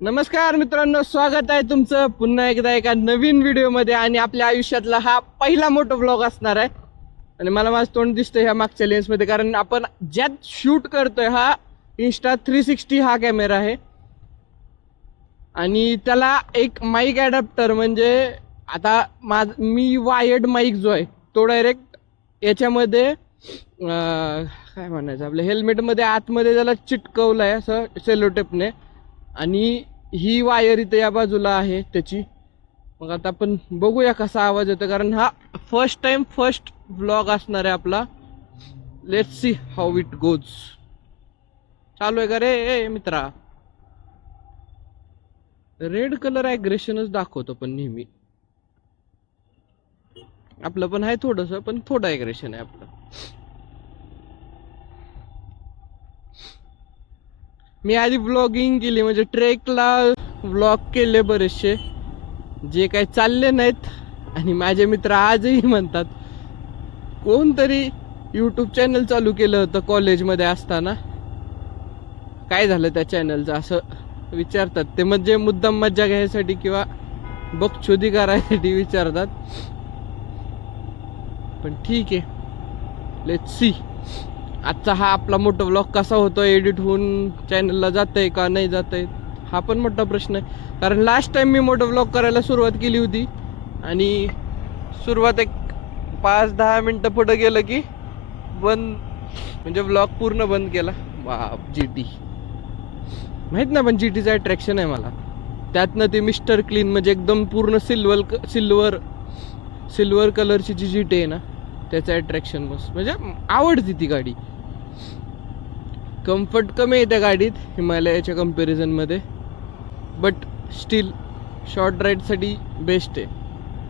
नमस्कार मित्रांनो, स्वागत आहे तुमचं पुन्हा एकदा एका नवीन व्हिडिओमध्ये. आणि आपल्या आयुष्यातला हा पहिला मोठा व्लॉग असणार आहे. आणि मला माझं तोंड दिसतंय ह्या मागच्या लेन्समध्ये, कारण आपण ज्यात शूट करतोय हा Insta360 हा कॅमेरा आहे. आणि त्याला एक माईक ॲडॅप्टर, म्हणजे आता मी वायर्ड माईक जो आहे तो डायरेक्ट याच्यामध्ये काय म्हणायचं, आपल्या हेल्मेटमध्ये आतमध्ये त्याला चिटकवलं आहे असं सेलोटेपने. आणि ही वायर इथे या बाजूला आहे त्याची. मग आता आपण बघूया कसा आवाज येतो, कारण हा फर्स्ट व्लॉग असणार आहे आपला. Let's see how it goes. चालू आहे का रे ए मित्रा? रेड कलर ॲग्रेशनच दाखवतो पण नेहमी. आपलं पण आहे थोडस, पण थोडं ॲग्रेशन आहे आपलं. मी आधी व्लॉगिंग केली, म्हणजे ट्रेकला व्लॉग केले बरेचसे, जे काही चालले नाहीत. आणि माझे मित्र आजही म्हणतात, कोणतरी यूट्यूब चॅनल चालू केलं होतं कॉलेजमध्ये असताना, काय झालं त्या चॅनलचं असं विचारतात ते. म्हणजे मुद्दाम मज्जा घ्यायसाठी किंवा बकचोदी करायसाठी विचारतात. पण ठीक आहे, लेट्स सी आजचा हा आपला मोठा व्लॉग कसा होतो, एडिट होऊन चॅनलला जातंय का नाही जातंय, हा पण मोठा प्रश्न आहे. कारण लास्ट टाइम मी मोठा व्लॉग करायला सुरुवात केली होती आणि सुरुवात एक 5-10 मिनटं पुढे गेलं की बंद, म्हणजे व्लॉग पूर्ण बंद केला. बाप, GT माहित ना, पण GTचं अट्रॅक्शन आहे मला. त्यातनं ते मिस्टर क्लीन, म्हणजे एकदम पूर्ण सिल्वर कलरची जी GT आहे ना, त्याचं अट्रॅक्शन मस्त, म्हणजे आवडती ती गाडी. कम्फर्ट कमी आहे त्या गाडीत हिमालयाच्या कम्पॅरिझनमध्ये, बट स्टील शॉर्ट राईडसाठी बेस्ट आहे.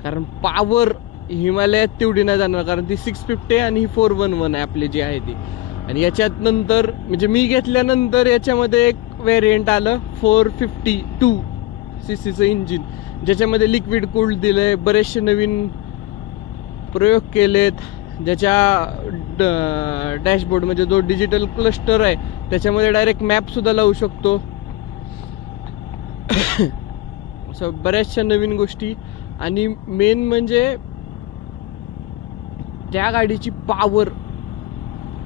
कारण पावर हिमालयात तेवढी नाही जाणार, कारण ती 650 आहे आणि ही 411 आहे आपली जी आहे ती. आणि याच्यात नंतर, म्हणजे मी घेतल्यानंतर याच्यामध्ये एक व्हेरियंट आलं 452cc इंजिन, ज्याच्यामध्ये लिक्विड कूल्ड दिलं आहे. बरेचसे नवीन प्रयोग केलेत. ज्याच्या डॅशबोर्ड, म्हणजे जो डिजिटल क्लस्टर आहे त्याच्यामध्ये डायरेक्ट मॅपसुद्धा लावू शकतो. असं बऱ्याचशा नवीन गोष्टी. आणि मेन म्हणजे त्या गाडीची पॉवर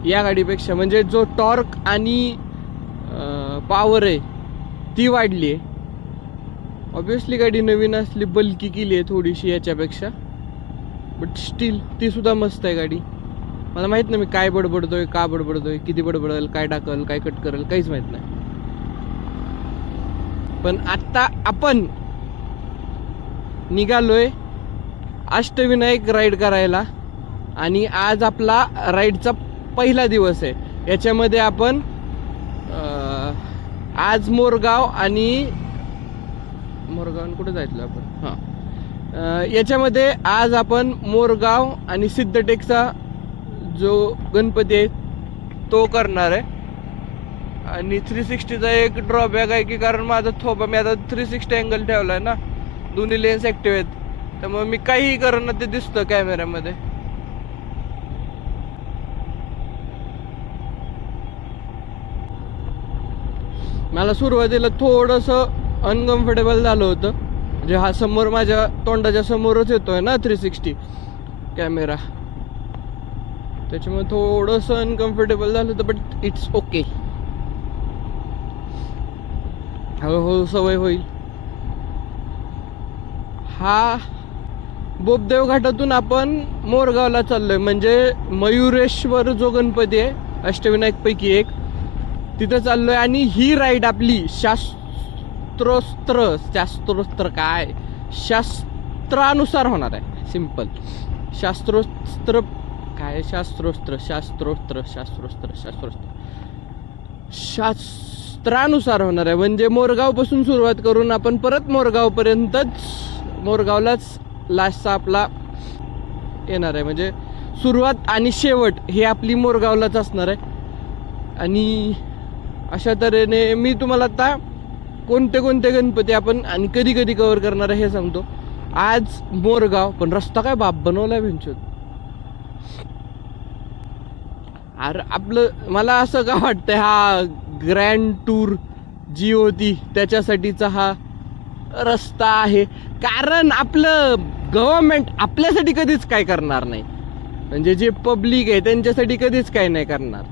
या गाडीपेक्षा, म्हणजे जो टॉर्क आणि पॉवर आहे ती वाढली आहे. ऑब्विसली गाडी नवीन असली, बल्की केली आहे थोडीशी याच्यापेक्षा, बट स्टील ती सुद्धा मस्त आहे गाडी. मला माहित नाही मी काय बडबडतोय, का बडबडतोय, किती बडबडल, काय टाकल, काय कट करेल, काहीच माहित नाही. पण आत्ता आपण निघालोय अष्टविनायक राईड करायला. आणि आज आपला राईडचा पहिला दिवस आहे. याच्यामध्ये आपण आज मोरगाव कुठे जायचं आपण, याच्यामध्ये आज आपण मोरगाव आणि सिद्धटेकचा जो गणपती आहे तो करणार आहे. आणि 360चा एक ड्रॉबॅक आहे की, कारण माझा थोबा, मी आता 360 अँगल ठेवला आहे ना, दोन्ही लेन्स ॲक्टिव्ह आहेत, त्यामुळे मी काहीही करणं ते दिसतं कॅमेऱ्यामध्ये. मला सुरुवातीला थोडंसं अनकम्फर्टेबल झालं होतं, म्हणजे हा समोर माझ्या तोंडाच्या समोरच येतोय ना 360 कॅमेरा, त्याच्यामुळे थोडंसं अनकम्फर्टेबल झालं होतं. बट इट्स ओके, हळूहळू सवय होईल. हा बोपदेव घाटातून आपण मोरगावला चाललोय, म्हणजे मयुरेश्वर जो गणपती आहे अष्टविनायक पैकी एक, तिथं चाललोय. आणि ही राईड आपली शास्त्रानुसार होणार आहे. सिंपल शास्त्रानुसार होणार आहे. म्हणजे मोरगाव पासून सुरुवात करून आपण परत मोरगावलाच लास्टचा आपला येणार आहे. म्हणजे सुरुवात आणि शेवट हे आपली मोरगावलाच असणार आहे. आणि अशा तऱ्हेने मी तुम्हाला आता कोणते गणपती आपण आणि कधी कधी कव्हर करणार आहे हे सांगतो. आज मोरगाव, पण रस्ता काय बाप बनवलाय भिंचोत. अरे आपलं, मला असं का वाटतंय हा ग्रँड टूर जी होती त्याच्यासाठीचा हा रस्ता आहे. कारण आपलं गव्हर्नमेंट आपल्यासाठी कधीच काय करणार नाही, म्हणजे जे पब्लिक आहे त्यांच्यासाठी कधीच काय नाही करणार.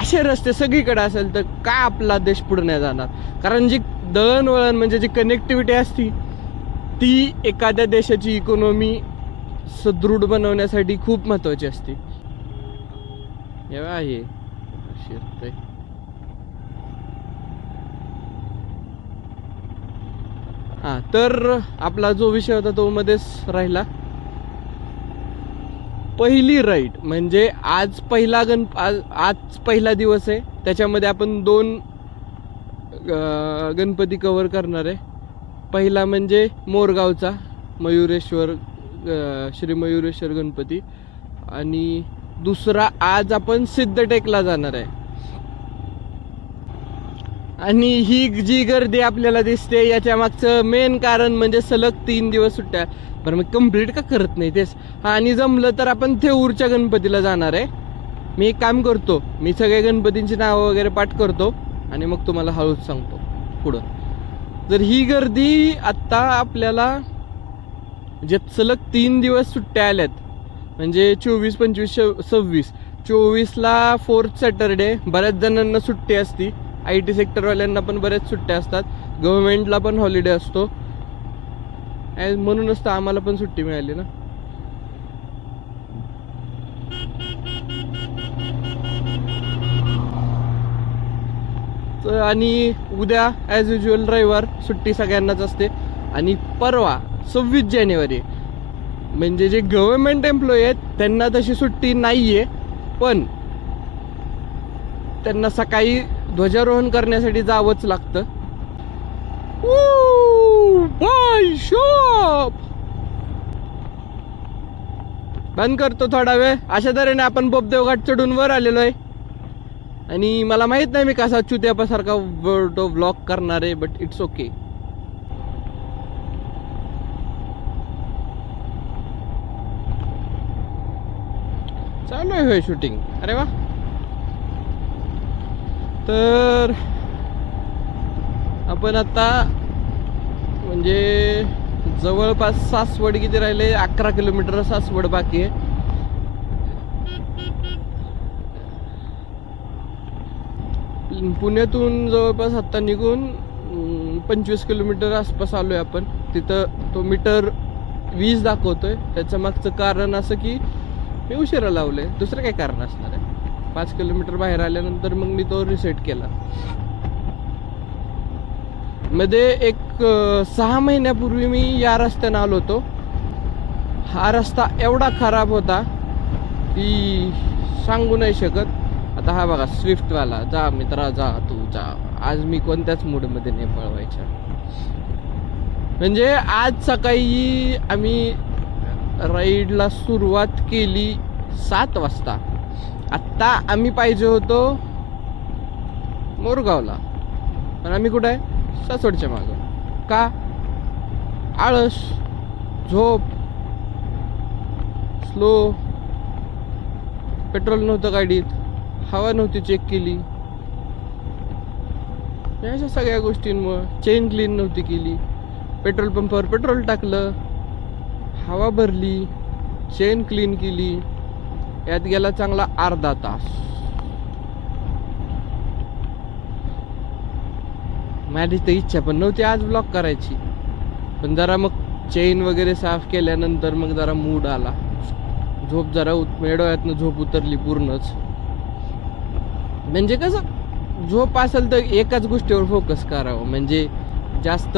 असे रस्ते सगळीकडे असेल तर का आपला देश पुढे नाही जाणार? कारण जी दळणवळण म्हणजे जी कनेक्टिव्हिटी असती ती एखाद्या देशाची इकॉनॉमी सुदृढ बनवण्यासाठी खूप महत्वाची असते. आहे शिरतय. हा, तर आपला जो विषय होता तो मध्येच राहिला. पहिली राईड म्हणजे आज पहिला दिवस आहे, त्याच्यामध्ये आपण 2 गणपती कव्हर करणार आहे. पहिला म्हणजे मोरगावचा मयुरेश्वर, श्री मयुरेश्वर गणपती, आणि दुसरा आज आपण सिद्धटेकला जाणार आहे. आणि ही जी गर्दी आपल्याला दिसते याच्या मागचं मेन कारण म्हणजे सलग 3 दिवस सुट्ट्या. बरं, मी कंप्लीट का करत नाही तेच. आणि जमलं तर आपण थेऊरच्या गणपतीला जाणार आहे. मी एक काम करतो, मी सगळे गणपतींची नावं वगैरे पाठ करतो आणि मग तुम्हाला हळूच सांगतो पुढं. जर ही गर्दी आत्ता आपल्याला जे सलग 3 दिवस सुट्ट्या आल्यात, म्हणजे 24, 25, 26, 24ला 4th सॅटरडे, बऱ्याच जणांना सुट्टी असती. IT सेक्टरवाल्यांना पण बऱ्याच सुट्ट्या असतात, गव्हर्नमेंटला पण हॉलिडे असतो, म्हणूनच तर आम्हाला पण सुट्टी मिळाली ना. आणि उद्या ॲज युजल रविवार सुट्टी सगळ्यांनाच असते. आणि परवा 26 जानेवारी म्हणजे जे गव्हर्नमेंट एम्प्लॉई आहेत त्यांना तशी सुट्टी नाही आहे, पण त्यांना सकाळी ध्वजारोहण करण्यासाठी जावंच लागतं. बंद करतो थोडा वेळ. अशा तऱ्हेने आपण बोपदेव घाट चढून वर आलेलो आहे. आणि मला माहित नाही मी कसा चुत्यापासारखा तो व्लॉग करणार आहे, बट इट्स ओके. चालू आहे शूटिंग. अरे वा. तर आपण आता म्हणजे जवळपास सासवड किती राहिले, 11 किलोमीटर सासवड बाकी आहे. पुण्यातून जवळपास आता निघून 25 किलोमीटर आसपास आलोय आपण. तिथं तो मीटर 20 दाखवतोय. त्याच्या मागचं कारण असं की मी उशिरा लावले, दुसरं काय कारण असणार आहे. 5 किलोमीटर बाहेर आल्यानंतर मग मी तो रिसेट केला. मध्ये एक 6 महिन्यापूर्वी मी या रस्त्यानं आलो होतो. हा रस्ता एवढा खराब होता की सांगू नाही शकत. आता हा बघा स्विफ्टवाला, जा मित्रा जा, तू जा. आज मी कोणत्याच मूडमध्ये नाही पळवायच्या. म्हणजे आज सकाळी आम्ही राईडला सुरुवात केली 7 वाजता. आत्ता आम्ही पाहिजे होतो मोरगावला, पण आम्ही कुठं आहे? सासवडच्या मागं. का? आळस, झोप, स्लो, पेट्रोल नव्हतं गाडीत, हवा नव्हती चेक केली, अशा सगळ्या गोष्टींमुळं. चेन क्लीन नव्हती केली. पेट्रोल पंपावर पेट्रोल टाकलं, हवा भरली, चेन क्लीन केली, यात गेला चांगला अर्धा तास. माझी तर इच्छा पण नव्हती आज ब्लॉग करायची, पण जरा मग चेन वगैरे साफ केल्यानंतर मग जरा मूड आला. झोप जरा डोळ्यातनं झोप उतरली पूर्णच. म्हणजे कसं झोप असेल तर एकाच गोष्टीवर फोकस करावं, म्हणजे जास्त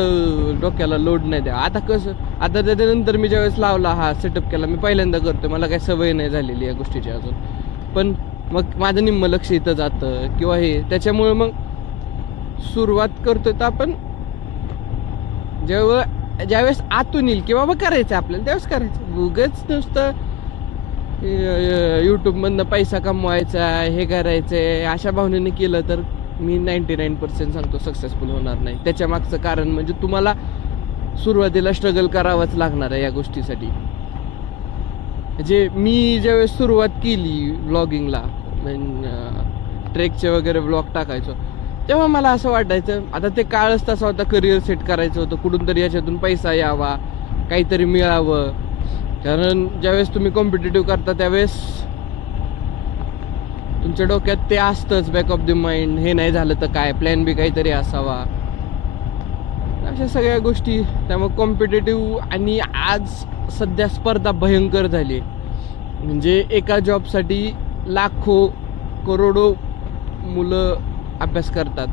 डोक्याला लोड नाही द्या. आता कसं, आता त्याच्यानंतर मी ज्यावेळेस लावला हा सेटअप केला, मी पहिल्यांदा करतोय, मला काही सवय नाही झालेली या गोष्टीची अजून. पण मग माझं निम्म लक्ष इथं जातं किंवा हे, त्याच्यामुळे मग सुरुवात करतोय तर आपण ज्यावेळेस आतून येईल किंवा मग करायचं आपल्याला त्यावेळेस करायचं. उगाच नुसतं यूट्यूबमधनं पैसा कमवायचा, हे करायचंय अशा भावनेने केलं तर मी 99% सांगतो सक्सेसफुल होणार नाही. त्याच्या मागचं कारण म्हणजे तुम्हाला सुरुवातीला स्ट्रगल करावंच लागणार आहे या गोष्टीसाठी. म्हणजे मी ज्यावेळेस सुरुवात केली व्लॉगिंगला, ट्रेकचे वगैरे व्लॉग टाकायचो, तेव्हा मला असं वाटायचं, आता ते काळच तसा होता, करिअर सेट करायचं होतं, कुठून तरी याच्यातून पैसा यावा, काहीतरी मिळावं. कारण ज्यावेळेस तुम्ही कॉम्पिटिटिव्ह करता त्यावेळेस तुमच्या डोक्यात ते असतंच, बॅक ऑफ द माइंड, हे नाही झालं तर काय, प्लॅन बी काहीतरी असावा, अशा सगळ्या गोष्टी. त्यामुळे कॉम्पिटिटिव्ह, आणि आज सध्या स्पर्धा भयंकर झाली. म्हणजे एका जॉबसाठी लाखो करोडो मुलं अभ्यास करतात.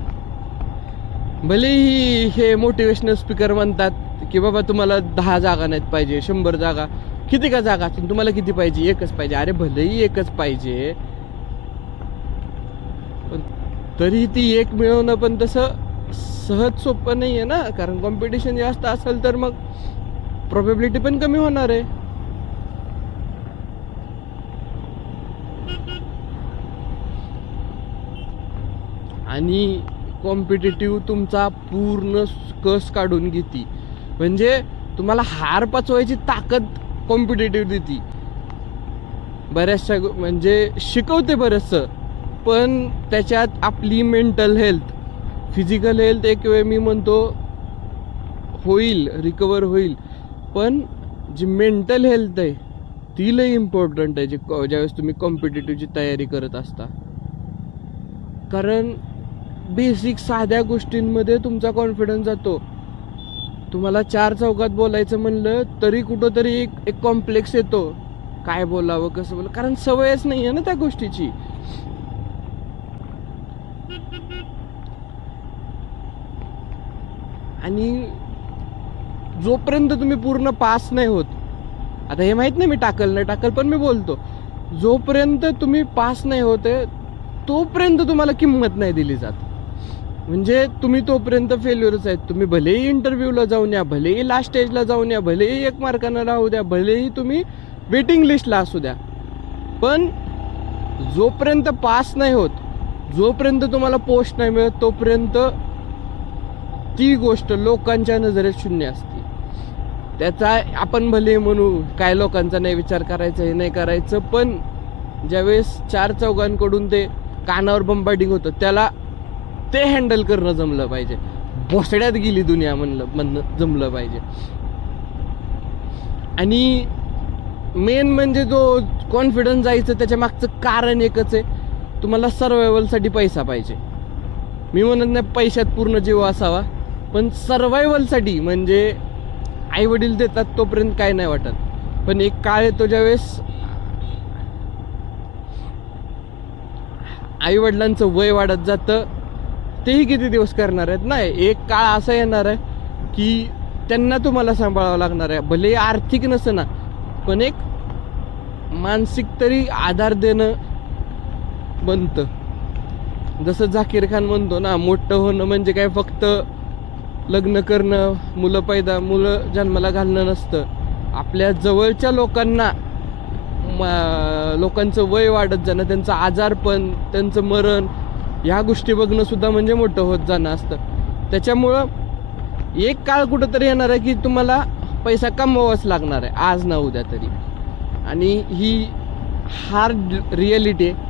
भलेही हे मोटिवेशनल स्पीकर म्हणतात की बाबा तुम्हाला 10 जागा नाहीत पाहिजे, 100 जागा, किती का जागा असतील, तुम्हाला किती पाहिजे, एकच पाहिजे. अरे भलेही एकच पाहिजे, पण तरी ती एक मिळवणं पण तसं सहज सोपं नाही आहे ना. कारण कॉम्पिटिशन जास्त असेल तर मग प्रोबॅबिलिटी पण कमी होणार आहे. आणि कॉम्पिटिटिव्ह तुमचा पूर्ण कस काढून घेते. म्हणजे तुम्हाला हार पचवायची ताकद कॉम्पिटिटिव्ह देते बऱ्याचशा, म्हणजे शिकवते बरंचसं. पण त्याच्यात आपली मेंटल हेल्थ, फिजिकल हेल्थ एक वेळ मी म्हणतो होईल, रिकवर होईल, पण जी मेंटल हेल्थ आहे ती लई इम्पॉर्टंट आहे ज्यावेळेस तुम्ही कॉम्पिटिटिव्हची तयारी करत असता. कारण बेसिक साध्या गोष्टींमध्ये तुमचा कॉन्फिडन्स जातो. तुम्हाला 4 चौकात बोलायचं म्हणलं तरी कुठंतरी एक कॉम्प्लेक्स येतो, काय बोलावं, कसं बोलावं, कारण सवयच नाही आहे ना त्या गोष्टीची. आणि जोपर्यंत तुम्ही पूर्ण पास नाही होत, आता हे माहित नाही मी टाकल नाही टाकल, पण मी बोलतो, जोपर्यंत तुम्ही पास नाही होते तोपर्यंत तुम्हाला किंमत नाही दिली जात. म्हणजे तुम्ही तोपर्यंत फेल्युअरच आहेत. तुम्ही भलेही इंटरव्ह्यूला जाऊन या, भलेही लास्ट स्टेजला जाऊन या, भलेही 1 मार्कानं राहू द्या, भलेही तुम्ही वेटिंग लिस्टला असू द्या, पण जोपर्यंत पास नाही होत, जोपर्यंत तुम्हाला पोस्ट नाही मिळत, तोपर्यंत ती गोष्ट लोकांच्या नजरेत शून्य असते. त्याचा आपण भले म्हणू काय लोकांचा नाही विचार करायचा, हे नाही करायचं, पण ज्यावेळेस 4 चौघांकडून ते कानावर बंबार्डिंग होतं, त्याला ते हँडल करणं जमलं पाहिजे. भोसड्यात गेली दुनिया म्हणणं जमलं पाहिजे. आणि मेन म्हणजे जो कॉन्फिडन्स जायचं त्याच्या मागचं कारण एकच आहे, तुम्हाला सर्वायवलसाठी पैसा पाहिजे. मी म्हणत नाही पैशात पूर्ण जीव असावा, पण सर्वायवलसाठी, म्हणजे आई वडील देतात तोपर्यंत काय नाही वाटत, पण एक काळ येतो ज्यावेळेस आई वडिलांचं वय वाढत जातं, तेही किती दिवस करणार आहेत. नाही, एक काळ असा येणार आहे की त्यांना तुम्हाला सांभाळावं लागणार आहे. भले आर्थिक नसं ना, पण एक मानसिक तरी आधार देणं बनतं. जसं झाकीर खान म्हणतो ना, मोठं होणं म्हणजे काय फक्त लग्न करणं, मुलं जन्माला घालणं नसतं. आपल्या जवळच्या लोकांचं वय वाढत जाणं, त्यांचं आजारपण, त्यांचं मरण, ह्या गोष्टी बघणं सुद्धा म्हणजे मोठं होत जाणं असतं. त्याच्यामुळं एक काळ कुठंतरी येणार आहे की तुम्हाला पैसा कमवावाच लागणार आहे, आज ना उद्या तरी. आणि ही हार्ड रिॲलिटी आहे.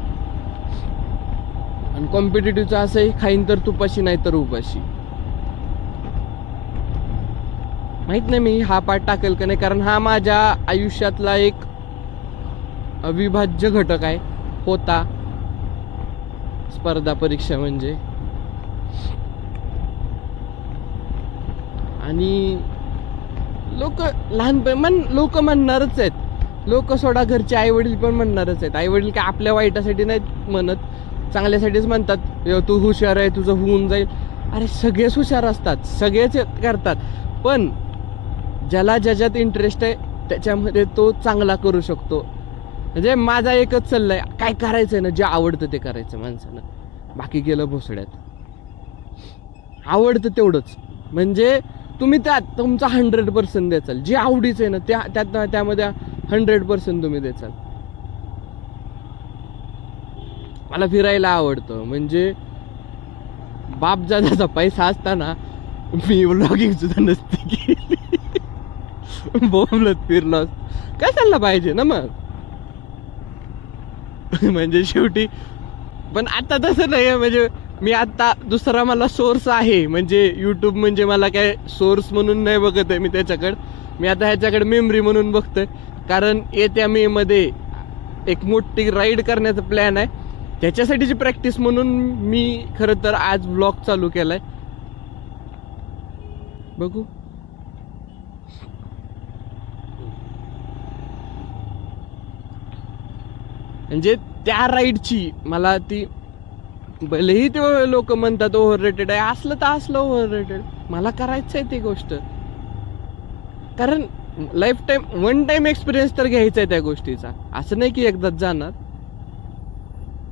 आणि कॉम्पिटिटिव्हचं असंही, खाईन तर तुपाशी नाही तर उपाशी. माहित नाही मी हा पाठ टाकेल का नाही, कारण हा माझ्या आयुष्यातला एक अविभाज्य घटक आहे, होता स्पर्धा परीक्षा म्हणजे. आणि लोक म्हणणारच आहेत, लोक सोडा, घरचे आई वडील पण म्हणणारच आहेत. आई वडील काय आपल्या वाईटासाठी नाहीत म्हणत, चांगल्यासाठीच म्हणतात, तू हुशार आहे, तुझं होऊन जाईल. अरे सगळेच हुशार असतात, सगळेच करतात, पण ज्याला ज्याच्यात इंटरेस्ट आहे त्याच्यामध्ये तो चांगला करू शकतो. म्हणजे माझा एकच सल्ला आहे, काय करायचंय ना, जे आवडतं ते करायचं माणसानं, बाकी केलं भोसड्यात. आवडतं तेवढंच, म्हणजे तुम्ही त्यात तुमचा 100% द्याचाल. जे आवडीचं आहे ना त्यामध्ये 100% तुम्ही द्याचाल. मला फिरायला आवडतं, म्हणजे बापजादाचा पैसा असताना मी व्लॉगिंग सुद्धा नसते केली, बोलत फिरलो काय चाललं पाहिजे ना मग. म्हणजे शेवटी, पण आता तसं नाही आहे. म्हणजे मी आता दुसरा मला सोर्स आहे, म्हणजे यूट्यूब म्हणजे मला काय सोर्स म्हणून नाही बघत आहे मी त्याच्याकडं. मी आता ह्याच्याकडे मेमरी म्हणून बघतोय, कारण येत्या मे मध्ये एक मोठी राईड करण्याचा प्लॅन आहे. त्याच्यासाठीची प्रॅक्टिस म्हणून मी खरं तर आज व्लॉग चालू केलाय. बघू. म्हणजे त्या राईडची मला ती, भलेही ते लोक म्हणतात ओव्हर रेटेड आहे, असलं तर असलं ओव्हर रेटेड, मला करायचं आहे ती गोष्ट. कारण life time one time experience तर घ्यायचा आहे त्या गोष्टीचा, असं नाही की एकदाच जाणार.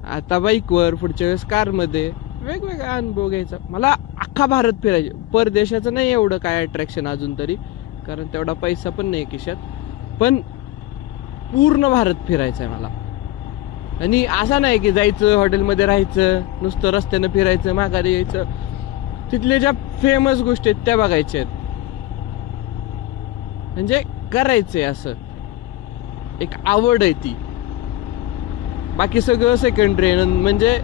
आता बाईकवर, पुढच्या वेळेस कारमध्ये वेगवेगळा अनुभव घ्यायचा. मला अख्खा भारत फिरायचे, परदेशाचं नाही एवढं काय अट्रॅक्शन अजून तरी, कारण तेवढा पैसा पण नाही खिशात. पण पूर्ण भारत फिरायचं आहे मला. आणि असं नाही की जायचं हॉटेलमध्ये राहायचं, नुसतं रस्त्यानं फिरायचं, माघारी यायचं. तिथले ज्या फेमस गोष्टी आहेत त्या बघायच्या आहेत, म्हणजे करायचंय असं एक आवड आहे ती. बाकी सगळं सेकंडरी. म्हणजे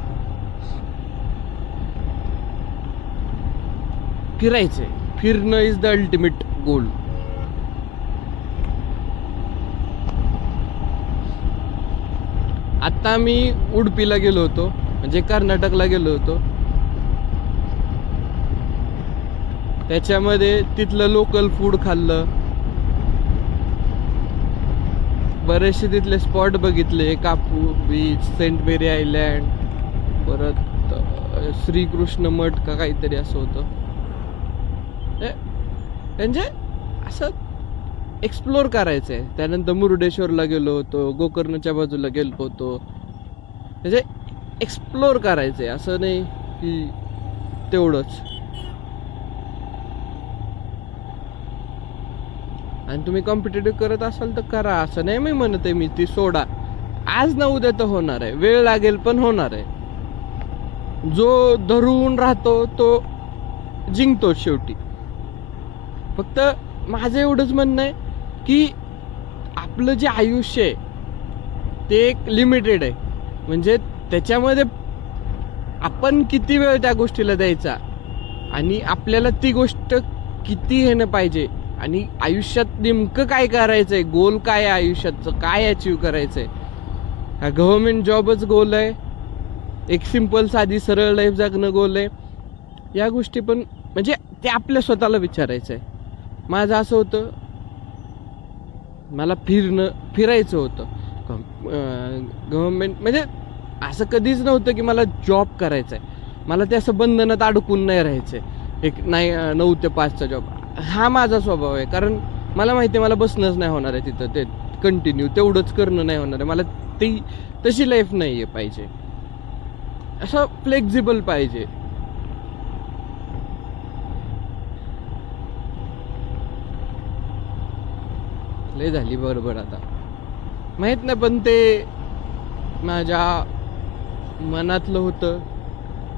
फिरायचंय, फिरणं इज द अल्टिमेट गोल. आता मी उडपीला गेलो होतो, म्हणजे कर्नाटकला गेलो होतो. त्याच्यामध्ये तिथलं लोकल फूड खाल्लं, बरेचसे तिथले स्पॉट बघितले. कापू बीच, सेंट मेरी आयलँड, परत श्रीकृष्ण मठ का काहीतरी असं होतं. म्हणजे असं एक्सप्लोर करायचं आहे. त्यानंतर मुरुडेश्वरला गेलो होतो, गोकर्णच्या बाजूला गेलो होतो. म्हणजे एक्सप्लोर करायचं आहे, असं नाही की तेवढंच. आणि तुम्ही कॉम्पिटेटिव्ह करत असाल तर करा, असं नाही मी म्हणत आहे मी ती सोडा. आज ना उद्या तर होणार आहे, वेळ लागेल पण होणार आहे. जो धरून राहतो तो जिंकतो शेवटी. फक्त माझं एवढंच म्हणणं आहे की आपलं जे आयुष्य आहे ते एक लिमिटेड आहे. म्हणजे त्याच्यामध्ये आपण किती वेळ त्या गोष्टीला द्यायचा, आणि आपल्याला ती गोष्ट किती हेनं पाहिजे, आणि आयुष्यात नेमकं काय करायचंय, गोल काय आहे आयुष्याचं, काय अचीव करायचंय. हा गव्हर्नमेंट जॉबच गोल आहे, एक सिंपल साधी सरळ लाईफ जगणं गोल आहे. या गोष्टी पण म्हणजे ते आपल्या स्वतःला विचारायचं आहे. माझं असं होतं, मला फिरायचं होतं. गव्हर्नमेंट म्हणजे असं कधीच नव्हतं की मला जॉब करायचा आहे. मला ते असं बंधनात अडकून नाही राहायचं आहे, एक 9 ते 5चा जॉब. हा माझा स्वभाव आहे, कारण मला माहिती आहे मला बसणंच नाही होणार आहे तिथं, ते कंटिन्यू तेवढंच करणं नाही होणार आहे. मला ती तशी लाईफ नाही आहे पाहिजे, असं फ्लेक्झिबल पाहिजे. लय झाली बरोबर आता माहित नाही, पण ते माझ्या मनातलं होतं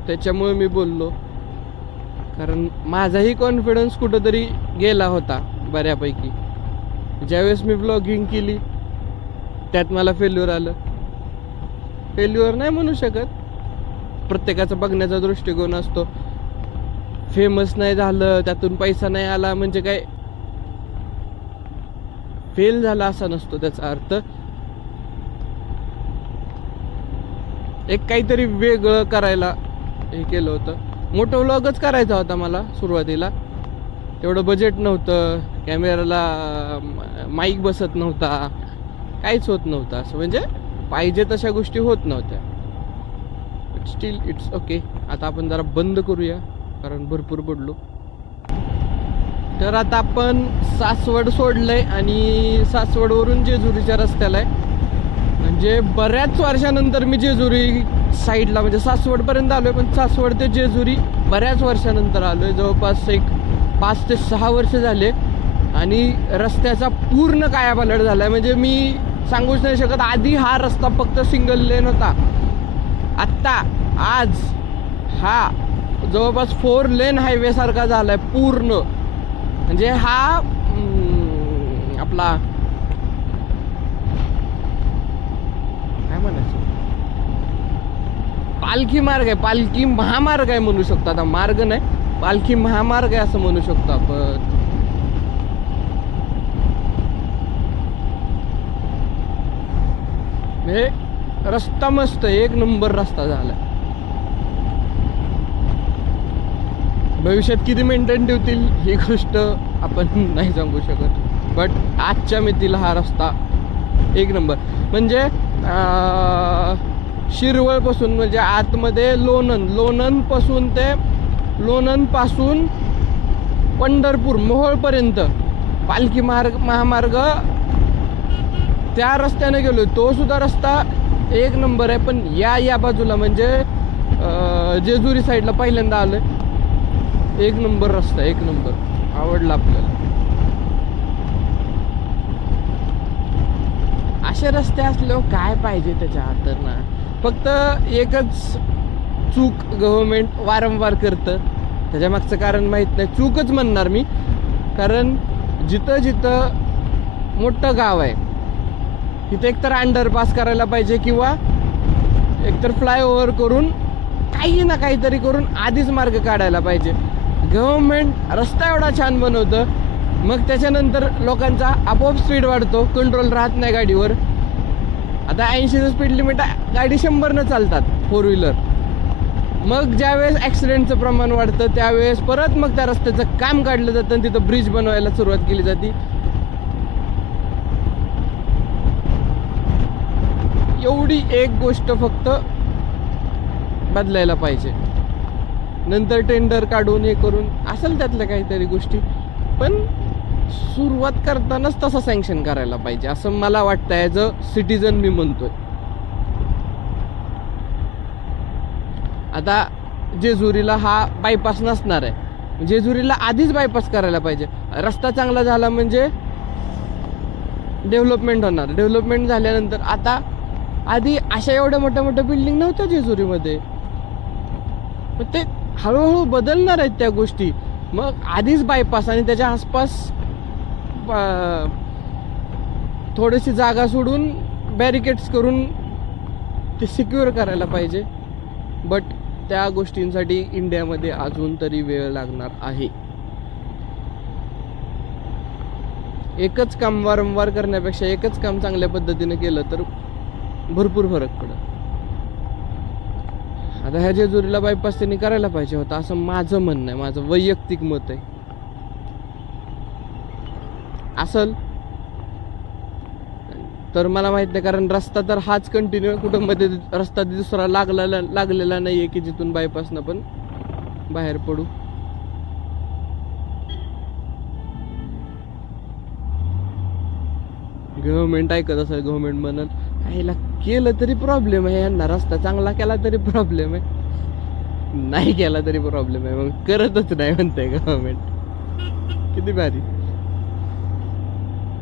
त्याच्यामुळे मी बोललो. कारण माझाही कॉन्फिडन्स कुठंतरी गेला होता बऱ्यापैकी. ज्यावेळेस मी ब्लॉगिंग केली त्यात मला फेल्युअर आलं. फेल्युअर नाही म्हणू शकत, प्रत्येकाचा बघण्याचा दृष्टिकोन असतो. फेमस नाही झालं, त्यातून पैसा नाही आला म्हणजे काय फेल झाला असा नसतो त्याचा अर्थ. एक काहीतरी वेगळं करायला हे केलं होतं. मोठं व्लॉगच करायचा होता मला सुरुवातीला. तेवढं बजेट नव्हतं, कॅमेराला माईक बसत नव्हता, काहीच होत नव्हतं असं. म्हणजे पाहिजे तशा गोष्टी होत नव्हत्या. But still it's okay. आता आपण जरा बंद करूया, कारण भरपूर पडलो. तर आता आपण सासवड सोडलंय आणि सासवडवरून जेजुरीच्या रस्त्याला आहे. म्हणजे बऱ्याच वर्षानंतर मी जेजुरी साईडला, म्हणजे सासवडपर्यंत आलोय, पण सासवड ते जेजुरी बऱ्याच वर्षानंतर आलोय. जवळपास एक 5 ते 6 वर्ष झाले. आणि रस्त्याचा पूर्ण कायापालट झालाय. म्हणजे मी सांगूच नाही शकत. आधी हा रस्ता फक्त सिंगल लेन होता, आत्ता आज हा जवळपास 4 लेन हायवे सारखा झालाय पूर्ण. म्हणजे हा आपला काय म्हणायचं, पालखी मार्ग आहे, पालखी महामार्ग आहे म्हणू शकतो. आता मार्ग नाही, पालखी महामार्ग आहे असं म्हणू शकतो आपण. हे रस्ता मस्त, एक नंबर रस्ता झाला. भविष्यात किती मेंटेन ठेवतील ही गोष्ट आपण नाही सांगू शकत, बट आजच्या मितीला हा रस्ता एक नंबर. म्हणजे शिरवळ पासून म्हणजे आतमध्ये लोणंद पासून ते लोणंदपासून पंढरपूर मोहोळपर्यंत पालखी महामार्ग त्या रस्त्याने गेलो. तो सुद्धा रस्ता एक नंबर आहे. पण या बाजूला म्हणजे जेजुरी साईडला पहिल्यांदा आलोय. एक नंबर रस्ता, एक नंबर, आवडला आपल्याला. असे रस्ते असल्यावर काय पाहिजे त्याच्या हातात ना. फक्त एकच चूक गव्हर्नमेंट वारंवार करतं, त्याच्या मागचं कारण माहीत नाही, चूकच म्हणणार मी. कारण जिथं जिथं मोठं गाव आहे तिथे एकतर अंडरपास करायला पाहिजे किंवा एकतर फ्लायओव्हर करून काही ना काहीतरी करून आधीच मार्ग काढायला पाहिजे. गव्हर्नमेंट रस्ता एवढा छान बनवतं, मग त्याच्यानंतर लोकांचा आपोआप स्पीड वाढतो, कंट्रोल राहत नाही गाडीवर. आता 80चं स्पीड लिमिट आहे, गाडी 100 चालतात 4 व्हीलर. मग ज्यावेळेस ॲक्सिडेंटचं प्रमाण वाढतं त्यावेळेस परत मग त्या रस्त्याचं काम काढलं जातं आणि तिथं ब्रिज बनवायला सुरुवात केली जाते. एवढी एक गोष्ट फक्त बदलायला पाहिजे. नंतर टेंडर काढून हे करून असेल त्यातल्या काहीतरी गोष्टी, पण सुरुवात करतानाच तसं सँक्शन करायला पाहिजे असं मला वाटतं. ॲज अ सिटीजन मी म्हणतोय. आता जेजुरीला हा बायपास नसणार आहे, जेजुरीला आधीच बायपास करायला पाहिजे. रस्ता चांगला झाला म्हणजे डेव्हलपमेंट होणार. डेव्हलपमेंट झाल्यानंतर आता आधी अशा एवढ्या मोठ्या मोठ्या बिल्डिंग नव्हत्या जेजुरीमध्ये, पण ते हळूहळू बदलणार आहेत त्या गोष्टी. मग आधीच बायपास आणि त्याच्या आसपास थोडीशी जागा सोडून बॅरिकेड्स करून ते सिक्युअर करायला पाहिजे. बट त्या गोष्टींसाठी इंडियामध्ये अजून तरी वेळ लागणार आहे. एकच काम वारंवार करण्यापेक्षा एकच काम चांगल्या पद्धतीने केलं तर भरपूर फरक पडत. आता ह्या जेजुरीला बायपास त्यांनी करायला पाहिजे होता असं माझं म्हणणं आहे, माझं वैयक्तिक मत आहे. असल तर मला माहित नाही, कारण रस्ता तर हाच कंटिन्यू, कुठं मध्ये रस्ता दुसरा लागलेला नाहीये की जिथून बायपासनं पण बाहेर पडू. गव्हर्नमेंट ऐकत असेल, गव्हर्नमेंट म्हणल ह्याला केलं तरी प्रॉब्लेम आहे, यांना रस्ता चांगला केला तरी प्रॉब्लेम आहे, नाही केला तरी प्रॉब्लेम आहे, मग करतच नाही म्हणते गव्हर्नमेंट. किती भारी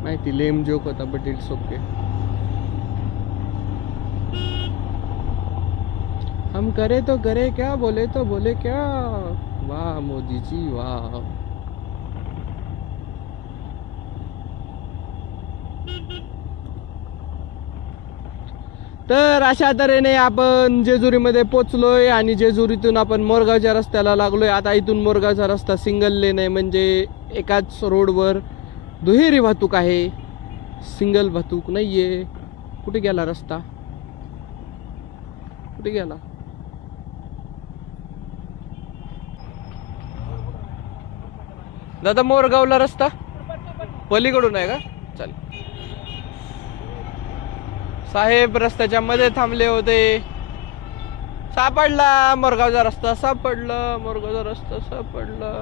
माहिती, लेम जोक होता बट इट्स ओके. हम करे तो करे क्या, बोले तो बोले क्या. वाह मोदी जी वाह. तर अशा तऱ्हेने आपण जेजुरीमध्ये पोचलोय आणि जेजुरीतून आपण मोरगावच्या रस्त्याला लागलोय. आता इथून मोरगावचा रस्ता सिंगल लेन आहे, म्हणजे एकाच रोडवर दुहेरी वाहतूक आहे, सिंगल वाहतूक नाहीये. कुठे गेला रस्ता, कुठे गेला? दादा मोरगावला रस्ता पलीकडून आहे का? चालेल. साहेब रस्त्याच्या मध्ये थांबले होते. सापडला मोरगावचा रस्ता, सापडला मोरगावचा रस्ता, सापडला.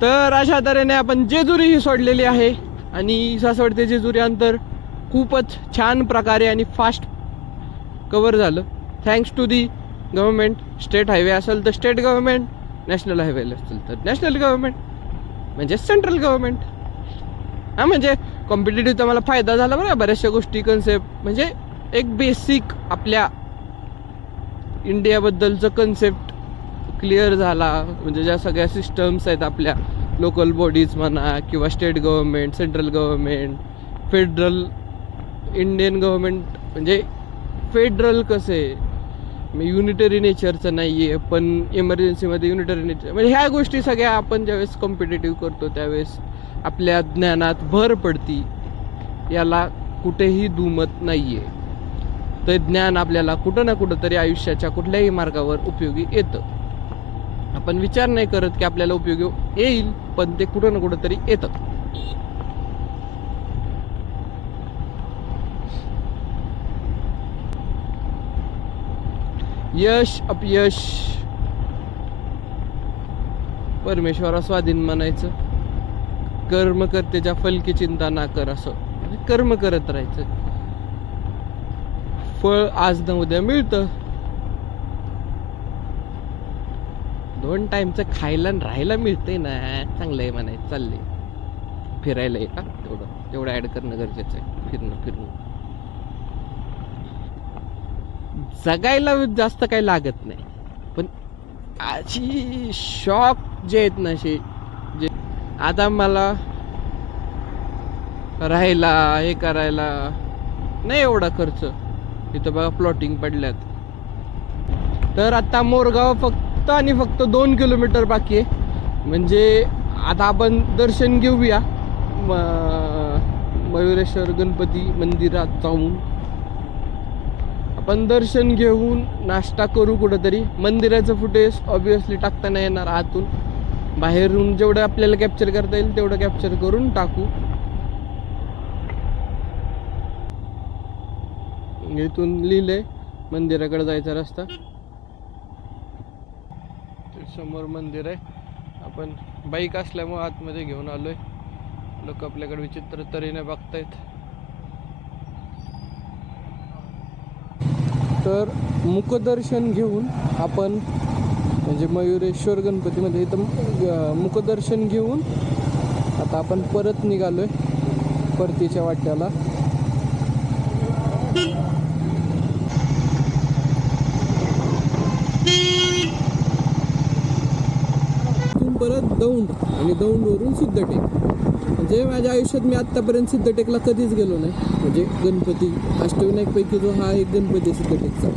तर अशा तऱ्हेने आपण जेजुरी ही सोडलेली आहे आणि सासवड ते जेजुरी अंतर खूपच छान प्रकारे आणि फास्ट कव्हर झालं, thanks to the government. State highway असेल तर स्टेट गव्हर्नमेंट, नॅशनल हायवे असेल तर नॅशनल गव्हर्नमेंट, म्हणजे सेंट्रल गव्हर्नमेंट. हा म्हणजे कॉम्पिटेटिव्हचा मला फायदा झाला बरं, बऱ्याचशा गोष्टी कन्सेप्ट, म्हणजे एक बेसिक आपल्या इंडियाबद्दलचं कन्सेप्ट क्लिअर झाला. म्हणजे ज्या सगळ्या सिस्टम्स आहेत आपल्या लोकल बॉडीज म्हणा किंवा state government, central government, federal, Indian government, म्हणजे फेडरल कसं आहे युनिटरी नेचरचं नाही आहे, पण इमर्जन्सीमध्ये युनिटरी नेचर, म्हणजे ह्या गोष्टी सगळ्या आपण ज्यावेळेस कॉम्पिटेटिव्ह करतो त्यावेळेस आपल्या ज्ञानात भर पडती, याला कुठेही दुमत नाही आहे. ते ज्ञान आपल्याला कुठं ना कुठं तरी आयुष्याच्या कुठल्याही मार्गावर उपयोगी येतं. आपण विचार नाही करत की आपल्याला उपयोगी येईल, पण ते कुठं ना कुठं तरी येतं. यश अपयश परमेश्वरा स्वाधीन म्हणायचं. कर्म करतेच्या फलकी चिंता ना कर, असं म्हणजे कर्म करत राहायचं. फळ आज न उद्या मिळतं. 2 टाइमचं खायला आणि राहायला मिळतंय ना, चांगलं आहे म्हणायचं. चाललंय फिरायला आहे का, तेवढं ऍड करणं गरजेचं आहे. फिरणं जगायला जास्त काही लागत नाही, पण अशी शॉक जे आहेत ना, असे जे आता मला राहायला हे करायला नाही एवढा खर्च. इथं बघा प्लॉटिंग पडल्यात. तर आता मोरगाव फक्त आणि फक्त 2 किलोमीटर बाकी आहे. म्हणजे आता आपण दर्शन घेऊया मयुरेश्वर गणपती मंदिरात जाऊन. आपण दर्शन घेऊन नाश्ता करू कुठंतरी. मंदिराचं फुटेज ऑब्विसली टाकता नाही येणार आतून, बाहेरून जेवढं आपल्याला कॅप्चर करता येईल तेवढं कॅप्चर करून टाकू. इथून लिहिलंय मंदिराकडे जायचा रस्ता. समोर मंदिर आहे. आपण बाईक असल्यामुळे आतमध्ये घेऊन आलोय. लोक आपल्याकडे विचित्र तऱ्हेने बघतायत. तर मुखदर्शन घेऊन आपण म्हणजे मयुरेश्वर गणपतीमध्ये इथं मुखदर्शन घेऊन आता आपण परत निघालोय परतीच्या वाट्याला. परत दौंड आणि दौंडवरून सिद्धटेक. म्हणजे माझ्या आयुष्यात मी आत्तापर्यंत सिद्धटेकला कधीच गेलो नाही. म्हणजे गणपती अष्टविनायकपैकी जो हा एक गणपती आहे सिद्धटेकचा,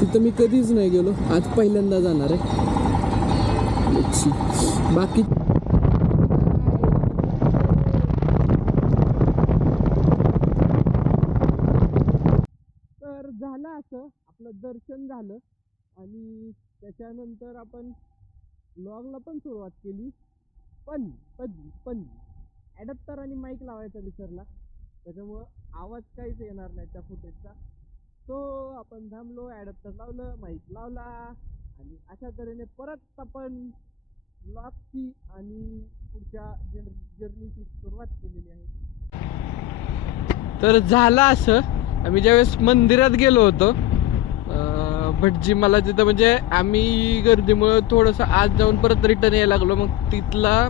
तिथं मी कधीच नाही गेलो. आज पहिल्यांदा जाणार आहे. बाकी तर झालं असं, आपलं दर्शन झालं आणि त्याच्यानंतर आपण व्लॉगला पण सुरुवात केली. पण ॲडॅप्टर आणि माईक लावायचा विसरला, त्याच्यामुळं आवाज काहीच येणार नाही त्या फुटेजचा. तो आपण थांबलो, ॲडॅप्टर लावलं, माईक लावला आणि अशा तऱ्हेने परत आपण व्लॉगची आणि पुढच्या जर्नीची सुरुवात केलेली आहे. तर झालं असं, आम्ही ज्यावेळेस मंदिरात गेलो होतो भटजी मला तिथं, म्हणजे आम्ही गर्दीमुळं थोडंसं आत जाऊन परत रिटर्न यायला लागलो. मग तिथला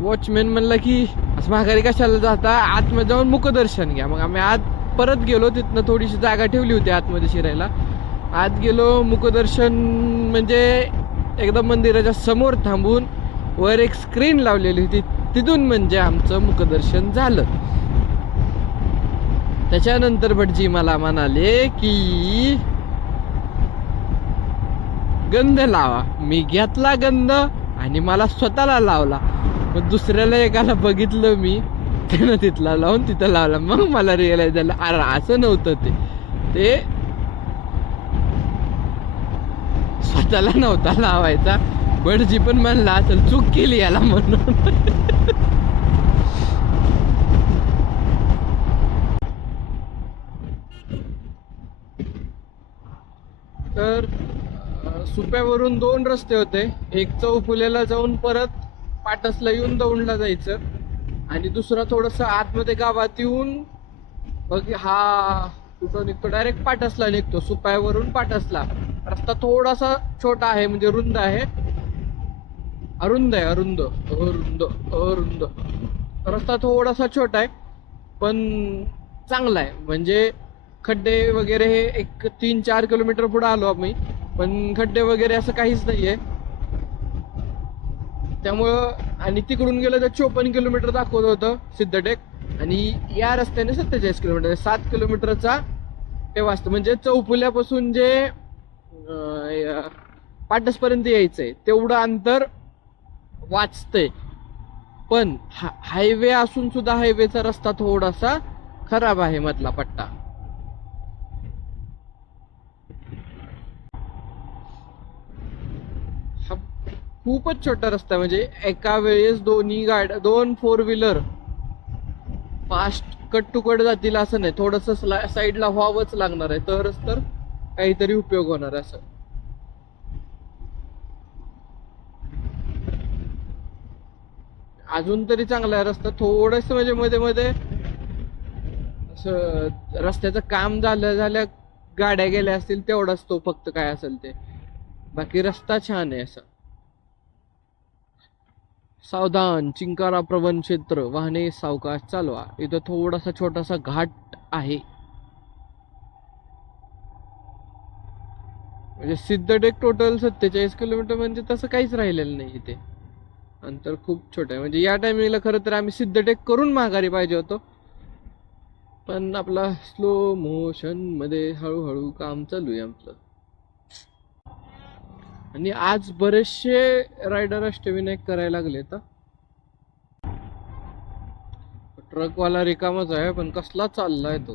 वॉचमॅन म्हणला की असं माघारी कशाला जाता, आतमध्ये जाऊन मुखदर्शन घ्या. मग आम्ही आत परत गेलो. तिथनं थोडीशी जागा ठेवली होती आतमध्ये शिरायला. आत गेलो. मुखदर्शन म्हणजे एकदम मंदिराच्या समोर थांबून वर एक स्क्रीन लावलेली होती, तिथून म्हणजे आमचं मुखदर्शन झालं. त्याच्यानंतर भटजी मला म्हणाले की गंध लावा. मी घेतला गंध आणि मला स्वतःला लावला. मग दुसऱ्याला एकाला बघितलं मी, त्यानं तिथला लावून तिथं लावला. मग मला रिअलाइज झालं, अरे असं नव्हतं ते स्वतःला नव्हता लावायचा. भटजी पण म्हणला असेल चूक केली याला म्हणून. तर सुप्यावरून 2 रस्ते होते. एक चौफुल्याला जाऊन परत पाटसला येऊन दौंडला जायचं, आणि दुसरा थोडंसं आतमध्ये गावात येऊन बघ हा कुठं निघतो, डायरेक्ट पाटसला निघतो. सुप्यावरून पाटसला रस्ता थोडासा छोटा आहे, म्हणजे रुंद आहे, अरुंद रस्ता थोडासा छोटा आहे, पण चांगला आहे. म्हणजे खड्डे वगैरे हे एक 3-4 किलोमीटर पुढे आलो आम्ही, पण खड्डे वगैरे असं काहीच नाहीये. त्यामुळं आणि तिकडून गेलं तर 54 किलोमीटर दाखवत होतं सिद्धटेक, आणि या रस्त्याने 47 किलोमीटर, 7 किलोमीटरचा हे वाचतं. म्हणजे चौफुल्यापासून जे पाटसपर्यंत यायचंय तेवढं अंतर वाचतंय. पण हायवे असून सुद्धा हायवेचा रस्ता थोडासा खराब आहे मधला पट्टा. हा खूपच छोटा रस्ता, म्हणजे एका वेळेस दोन 4 wheeler fast cut to cut जातील असं नाही, थोडस साईडला व्हावंच लागणार आहे, तरच तर काहीतरी उपयोग होणार असं. अजून तरी चांगला आहे रस्ता, थोडस म्हणजे मध्ये मध्ये असं रस्त्याचं काम झाल्या गाड्या गेल्या असतील तेवढाच तो फक्त काय असेल ते, बाकी रस्ता छान आहे असा. सावधान, चिंकारा प्रवण क्षेत्र, वाहने सावकाश चालवा. इथं थोडासा छोटासा घाट आहे. म्हणजे सिद्धटेक टोटल 47 किलोमीटर, म्हणजे तसं काहीच राहिलेलं नाही इथे, अंतर खूप छोटं आहे. म्हणजे या टायमिंगला खरं तर आम्ही सिद्धटेक करून माघारी पाहिजे होतो, पण आपला स्लो मोशन मध्ये हळूहळू काम चालू आहे आमचं. आणि आज बरेचसे रायडर अष्टविनायक करायला लागले. तर ट्रकवाला रिकामाच आहे, पण कसला चाललाय तो.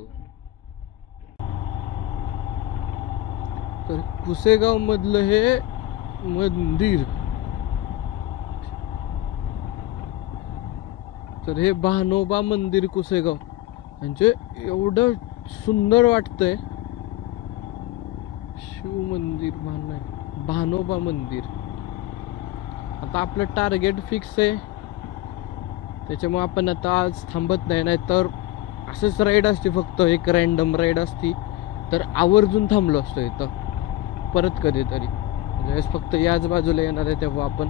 तर कुसेगाव मधलं हे मंदिर, तर हे भानोबा मंदिर कुसेगाव, म्हणजे एवढं सुंदर वाटतंय. शिव मंदिर भानोबा मंदिर. आता आपलं टार्गेट फिक्स आहे, त्याच्यामुळे आपण आता आज थांबत नाही. नाही तर असंच राईड असते, फक्त एक रॅन्डम राईड असती तर आवर्जून थांबलो असतो इथं परत कधीतरी. म्हणजे फक्त याच बाजूला येणार आहे तेव्हा आपण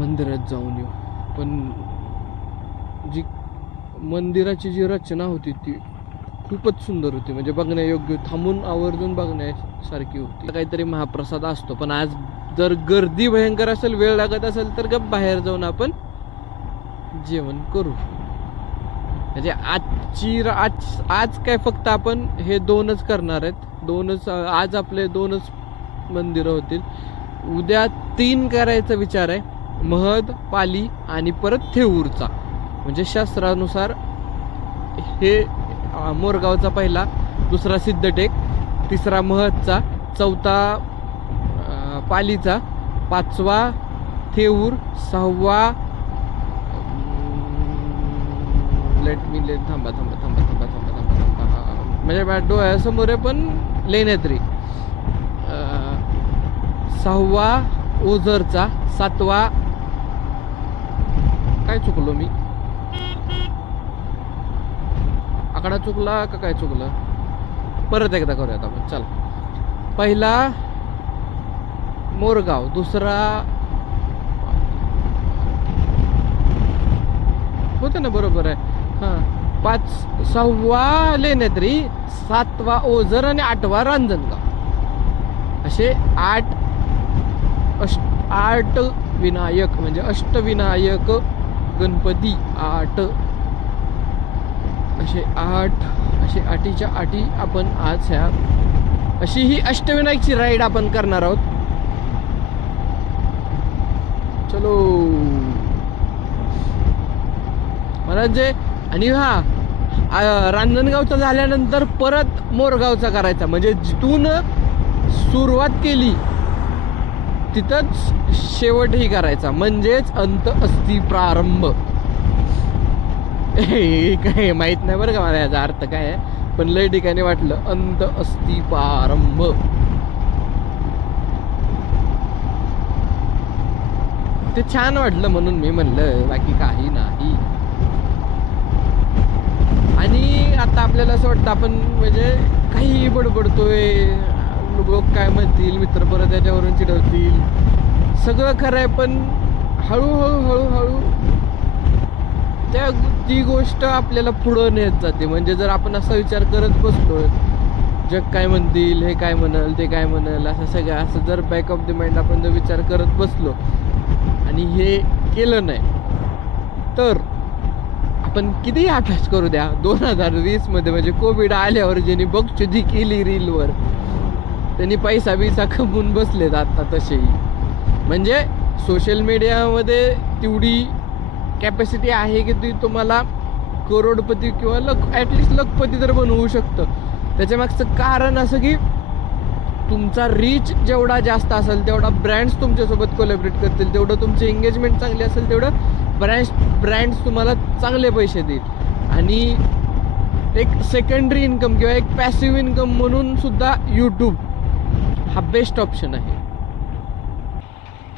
मंदिरात जाऊन येऊ. पण जी मंदिराची जी रचना होती ती खूपच सुंदर होती, म्हणजे बघण्यायोग्य, थांबून आवर्जून बघण्यासारखी होती. काहीतरी महाप्रसाद असतो, पण आज जर गर्दी भयंकर असेल, वेळ लागत असेल तर गप बाहेर जाऊन आपण जेवण करू. म्हणजे आज काय फक्त आपण हे 2च करणार आहेत. आज आपले 2च मंदिरं होतील. उद्या 3 करायचा विचार आहे, महद, पाली आणि परत थेऊरचा. म्हणजे शास्त्रानुसार हे मोरगावचा पहिला, दुसरा सिद्धटेक, तिसरा महदचा, चौथा पालीचा, 5वा थेऊर, 6वा थांबा म्हणजे माझ्या डोळ्यासमोर आहे पण लेण्याद्री, 6वा ओझरचा, 7वा काय चुकलो मी, आकडा चुकला का काय चुकलं, परत एकदा करूयात आपण. चल, पहिला मोरगाव, दुसरा होतं ना, बरोबर आहे. हां, 6वा लेण्याद्री, 7वा ओझर आणि 8वा रांजणगाव. असे 8 विनायक, म्हणजे अष्टविनायक गणपती 8, असे 8च्या 8 आपण आज ह्या अशी ही अष्टविनायकची राईड आपण करणार आहोत. चलो म्हणजे. आणि रांजणगावचा झाल्यानंतर परत मोरगावचा करायचा, म्हणजे जिथून सुरुवात केली तिथंच शेवटही करायचा, म्हणजेच अंत अस्ति प्रारंभ. काय माहित नाही बरं का मला याचा अर्थ काय आहे, पण लय ठिकाणी वाटलं अंत अस्ति प्रारंभ. ते छान वाटलं म्हणून मी म्हणलं, बाकी काही नाही. आणि आता आपल्याला असं वाटतं आपण म्हणजे काही बडबडतोय, लोक काय म्हणतील, मित्र परत त्याच्यावरून चिडवतील, सगळं खरं आहे, पण हळूहळू ती गोष्ट आपल्याला पुढं नेत जाते. म्हणजे जर आपण असा विचार करत बसलो, जग काय म्हणतील, हे काय म्हणल, ते काय म्हणल, असं सगळं असं जर बॅक ऑफ द माइंड आपण जर विचार करत बसलो, आणि हे केलं नाही तर आपण कितीही अभ्यास करू द्या 2020 मध्ये म्हणजे कोविड आल्यावर ज्यांनी बघचुदी केली रीलवर त्यांनी पैसा बिसा कमवून बसलेत आता तसेही. म्हणजे सोशल मीडियामध्ये तेवढी कॅपॅसिटी आहे की ती तुम्हाला करोडपती किंवा ॲटलिस्ट लखपती तर बनवू शकतं. त्याच्यामागचं कारण असं की तुमचा रीच जेवढा जास्त असेल तेवढा ब्रँड्स तुमच्यासोबत कोलॅबरेट करतील, तेवढं तुमची एंगेजमेंट चांगली असेल तेवढं ब्रँड्स तुम्हाला चांगले पैसे देईल. आणि एक सेकंडरी इन्कम किंवा एक पॅसिव्ह इन्कम म्हणून सुद्धा यूट्यूब हा बेस्ट ऑप्शन आहे.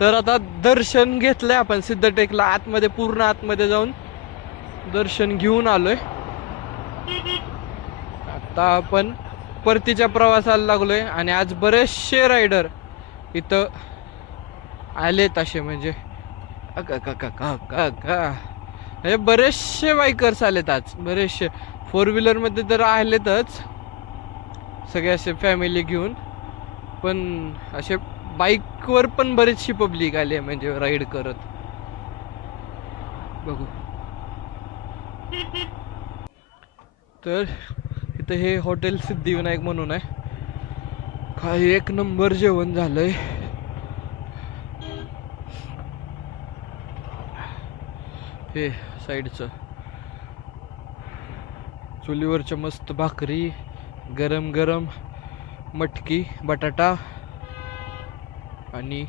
तर आता दर्शन घेतलंय आपण सिद्धटेकला, आतमध्ये पूर्ण आतमध्ये जाऊन दर्शन घेऊन आलोय. आता आपण परतीच्या प्रवासाला लागलोय आणि आज बरेचसे रायडर इथं आलेत असे म्हणजे बरेचसे बायकर्स आलेत आज, बरेचसे. 4 व्हीलरमध्ये तर आलेतच सगळे असे फॅमिली घेऊन, पण असे बाईकवर पण बरीचशी पब्लिक आली आहे म्हणजे राईड करत. बघू तर इथं हे हॉटेल सिद्धिविनायक म्हणून आहे. काय एक नंबर जेवण झालंय. हे साईडचं चुलीवरच्या मस्त भाकरी, गरम गरम मटकी, बटाटा आणि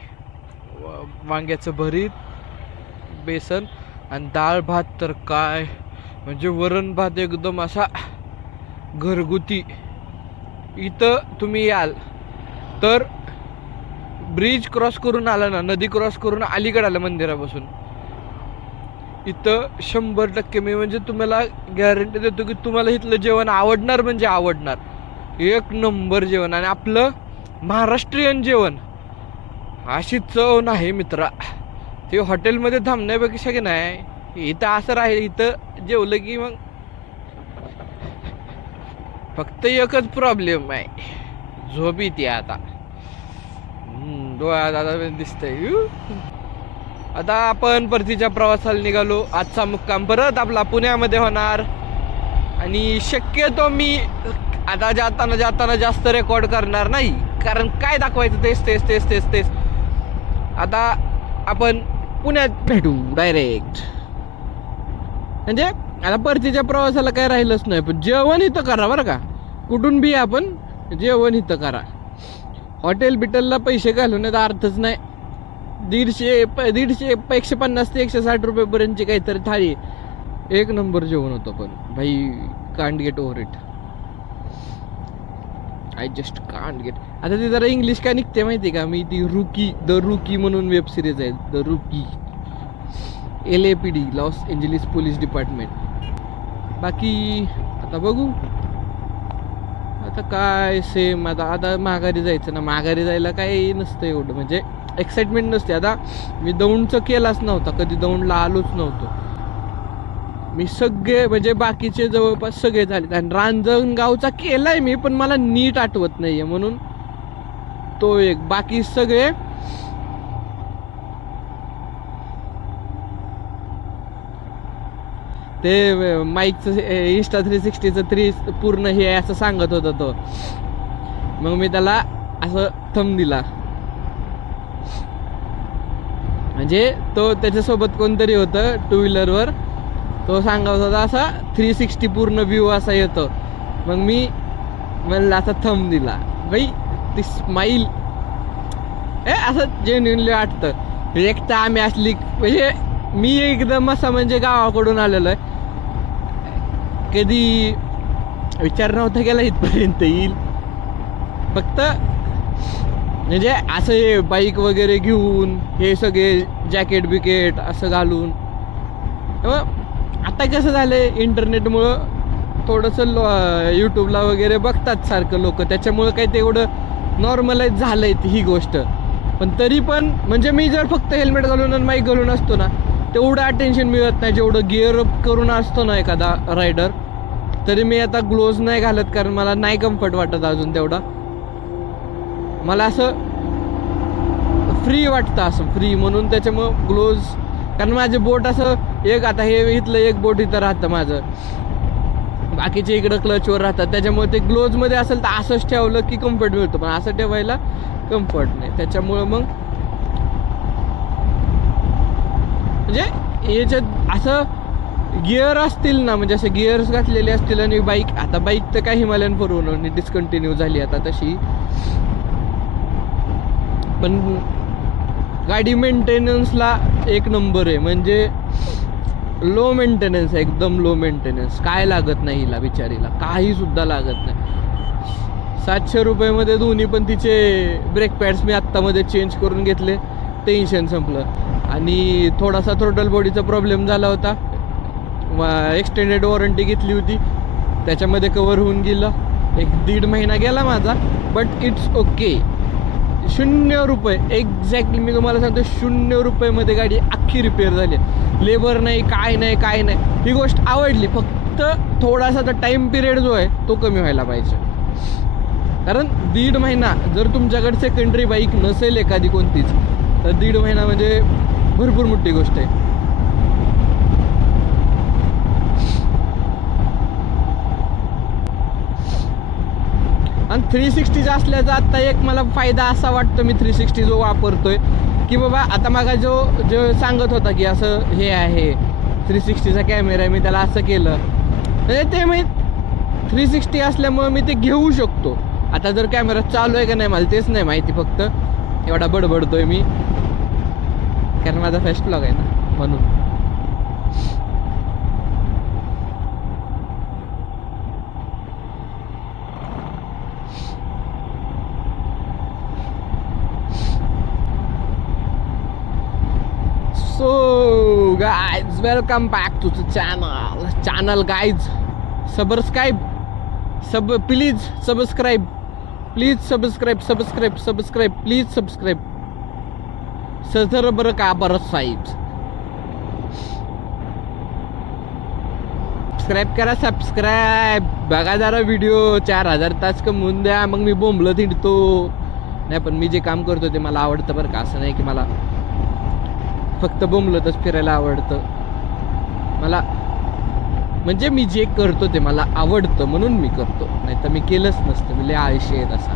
वांग्याचं भरीत, बेसन आणि डाळ भात. तर काय म्हणजे वरण भात एकदम असा घरगुती. इथं तुम्ही याल तर ब्रिज क्रॉस करून आला ना, नदी क्रॉस करून अलीकडे आलं मंदिरापासून, इथं 100% मी म्हणजे तुम्हाला गॅरंटी देतो की तुम्हाला इथलं जेवण आवडणार म्हणजे आवडणार. एक नंबर जेवण आणि आपलं महाराष्ट्रीयन जेवण अशी चव नाही मित्रा. ते हॉटेलमध्ये थांबण्यापेक्षा की नाही इथं असं राहील, इथं जेवलं की मग फक्त एकच प्रॉब्लेम आहे, झोप येते. आता डोळ्यात आता दिसतंय. आता आपण परतीच्या प्रवासाला निघालो. आजचा मुक्काम परत आपला पुण्यामध्ये होणार आणि शक्यतो मी आता जाताना जास्त रेकॉर्ड करणार नाही, कारण काय दाखवायचं तेच. आता आपण पुण्यात भेटू डायरेक्ट. म्हणजे आता परतीच्या प्रवासाला काय राहिलंच नाही, पण जेवण इथं करा बरं का. कुठून बी आपण जेवण इथं करा. हॉटेल बिटेलला पैसे घालवण्याचा अर्थच नाही. 150 ते 160 रुपयेपर्यंतची काहीतरी थाळी, एक नंबर जेवण होतं. पण भाई can't get over it, I just can't get. आता ती जरा इंग्लिश काय निघते माहिती का, मी ती द रुकी म्हणून वेब सिरीज आहे, द रुकी, LAPD Los Angeles police department. बाकी आता बघू, आता काय सेम. आता माघारी जायचं ना, माघारी जायला काही नसतं एवढं म्हणजे एक्साइटमेंट नसते. आता मी दौंडचं केलाच नव्हता, कधी दौंडला आलोच नव्हतो मी. सगळे म्हणजे बाकीचे जवळपास सगळे झाले. आणि रांजणगावचा केलाय मी, पण मला नीट आठवत नाहीये म्हणून तो एक. बाकी सगळे ते माईकचं इंस्टा 360चं पूर्ण हे असं सांगत होता तो. मग मी त्याला असं थंब दिला, म्हणजे तो त्याच्यासोबत कोणतरी होतं 2 व्हीलरवर, तो सांगत होता असा 360 पूर्ण व्ह्यू असा येतो. मग मी म्हणलं असा थंब दिला. भाई ती स्माईल असं जेन्युनली वाटतं. एक तर आम्ही असली म्हणजे मी एकदम असा म्हणजे गावाकडून आलेलो आहे, कधी विचार नव्हता केला इथपर्यंत येईल. फक्त म्हणजे असं हे बाईक वगैरे घेऊन हे सगळे जॅकेट बिकेट असं घालून. आता कसं झालंय इंटरनेटमुळं थोडंसं यूट्यूबला वगैरे बघतात सारखं लोक, त्याच्यामुळं काही तेवढं नॉर्मलाइज झालंय ही गोष्ट. पण तरी पण म्हणजे मी जर फक्त हेल्मेट घालून आणि माईक घालून असतो ना, तेवढं अटेन्शन मिळत नाही जेवढं गिअर अप करून असतो ना एखादा रायडर. तरी मी आता ग्लोव्ज नाही घालत, कारण मला नाही कम्फर्ट वाटत अजून तेवढा. मला असं फ्री वाटतं असं फ्री, म्हणून त्याच्यामुळं ग्लोज. कारण माझे बोट असं एक, आता हे इथलं एक बोट इथं राहतं माझं, बाकीचे इकडं क्लचवर राहतात, त्याच्यामुळे ते ग्लोजमध्ये असेल तर असंच ठेवलं की कम्फर्ट मिळतो, पण असं ठेवायला कम्फर्ट नाही. त्याच्यामुळं मग म्हणजे याच्यात असं गिअर असतील ना, म्हणजे असे गिअर्स घातलेले असतील, आणि बाईक, आता बाईक तर काय हिमालयन 411 डिस्कंटिन्यू झाली आता तशी, पण गाडी मेंटेनन्सला एक नंबर आहे. म्हणजे लो मेंटेनन्स आहे, एकदम लो मेंटेनन्स. काय लागत नाही हिला बिचारीला, काही सुद्धा लागत नाही. 700 रुपयामध्ये दोन्ही पण तिचे ब्रेक पॅड्स मी आत्तामध्ये चेंज करून घेतले, टेन्शन संपलं. आणि थोडासा थ्रोटल बॉडीचा प्रॉब्लेम झाला होता, एक्सटेंडेड वॉरंटी घेतली होती, त्याच्यामध्ये कवर होऊन गेलं. 1-1.5 महिना गेला माझा, बट इट्स ओके. 0 रुपये एक्झॅक्टली मी तुम्हाला सांगतो, 0 रुपयामध्ये गाडी अख्खी रिपेअर झाली. लेबर नाही, काय नाही, काय नाही. ही गोष्ट आवडली, फक्त थोडासा तर टाईम पिरियड जो आहे तो कमी व्हायला पाहिजे. कारण 1.5 महिना जर तुमच्याकडे सेकंडरी बाईक नसेल एखादी कोणतीच, तर 1.5 महिना म्हणजे भरपूर मोठी गोष्ट आहे. आणि 360 असल्याचा आत्ता एक मला फायदा असा वाटतो, मी 360 जो वापरतोय, की बाबा आता मागा जो सांगत होता की असं हे आहे 360चा कॅमेरा आहे, मी त्याला असं केलं, म्हणजे ते मी 360 असल्यामुळे मी ते घेऊ शकतो. आता जर कॅमेरा चालू आहे का नाही मला तेच नाही माहिती, फक्त एवढा बडबडतोय मी कारण माझा फर्स्ट व्लॉग आहे ना, म्हणून. So guys, welcome back to the channel guys. Subscribe, please subscribe, please subscribe. Sajar बरं का बरं साहेब, सबस्क्राईब करा, सबस्क्राईब. बघा जरा व्हिडिओ, 4000 तास कमवून द्या, मग मी बोंबलत हिंडतो. नाही पण मी जे काम करतो ते मला आवडतं बरं का, असं नाही की मला फक्त बोंबलतच फिरायला आवडतं. मला म्हणजे मी जे करतो ते मला आवडतं म्हणून मी करतो, नाही तर मी केलंच नसतं. मी लय आळशी आहे तसा.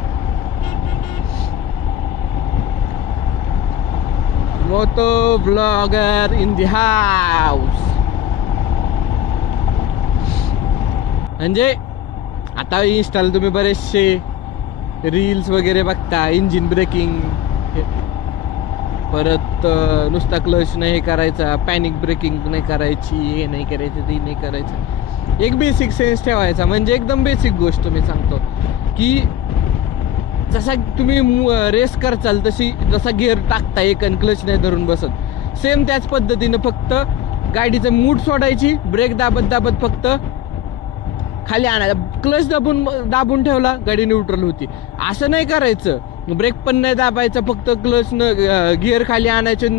Moto blogger in the house. म्हणजे आता इन्स्टाला तुम्ही बरेचसे रील्स वगैरे बघता, इंजिन ब्रेकिंग, परत नुसता क्लच नाही करायचा, पॅनिक ब्रेकिंग नाही करायची, हे नाही करायचं, ते नाही करायचं. एक बेसिक सेन्स ठेवायचा. म्हणजे एकदम बेसिक गोष्ट मी सांगतो की जसा तुम्ही रेस करचाल तशी, जसा गिअर टाकता एक आणि क्लच नाही धरून बसत, सेम त्याच पद्धतीनं फक्त गाडीचं मूठ सोडायची, ब्रेक दाबत दाबत फक्त खाली आणायचा. क्लच दाबून ठेवला, गाडी न्यूट्रल होती. असं नाही करायचं. ब्रेक पण नाही दाबायचा, फक्त क्लच न गिअर खाली आणायचं,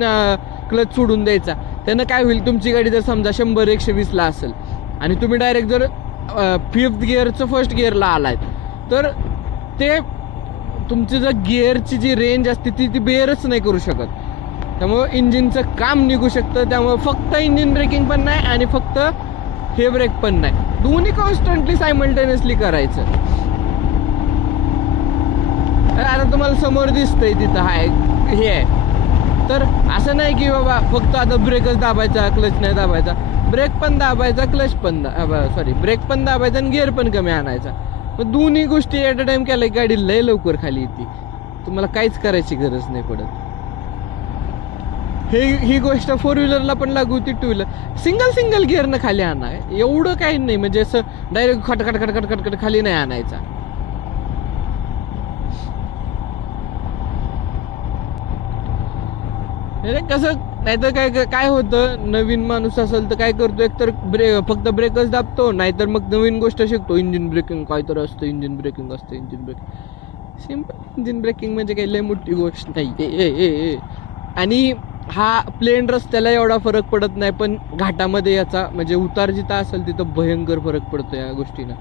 क्लच सोडून द्यायचा. त्यानं काय होईल, तुमची गाडी जर समजा 100-120ला असेल आणि तुम्ही डायरेक्ट जर 5th गिअरचं 1st गिअरला आलाय, तर ते तुमची जर गिअरची जी रेंज असते ती बेअरच नाही करू शकत. त्यामुळं इंजिनचं काम निघू शकतं. त्यामुळं फक्त इंजिन ब्रेकिंग पण नाही आणि फक्त हे ब्रेक पण नाही, दोन्ही कॉन्स्टंटली सायमल्टेनियसली करायचं. आता तुम्हाला समोर दिसतंय तिथं हाय हे आहे, तर असं नाही की बाबा फक्त आता ब्रेकच दाबायचा, क्लच नाही दाबायचा. ब्रेक पण दाबायचा, क्लच पण ब्रेक पण दाबायचा आणि गिअर पण कमी आणायचा. मग दोन्ही गोष्टी ॲट अ टाइम केल्या, गाडी लय लवकर खाली येते. तुम्हाला काहीच करायची गरज नाही पडत. ही गोष्ट 4 व्हीलरला पण लागू होती, 2 व्हीलर. सिंगल गिअरनं खाली आणा, एवढं काही नाही. म्हणजे असं डायरेक्ट खटखट खाली नाही आणायचा. कसं नाही तर काय होतं, नवीन माणूस असेल तर काय करतो, एकतर फक्त ब्रेकच दाबतो, नाहीतर मग नवीन गोष्ट शिकतो, इंजिन ब्रेकिंग काय तर असतं, इंजिन ब्रेकिंग असतं. Engine braking simple, engine braking म्हणजे काही लय मोठी गोष्ट नाही. आणि हा प्लेन रस्त्याला एवढा फरक पडत नाही, पण घाटामध्ये याचा म्हणजे उतार जिथं असेल तिथं भयंकर फरक पडतो या गोष्टीनं.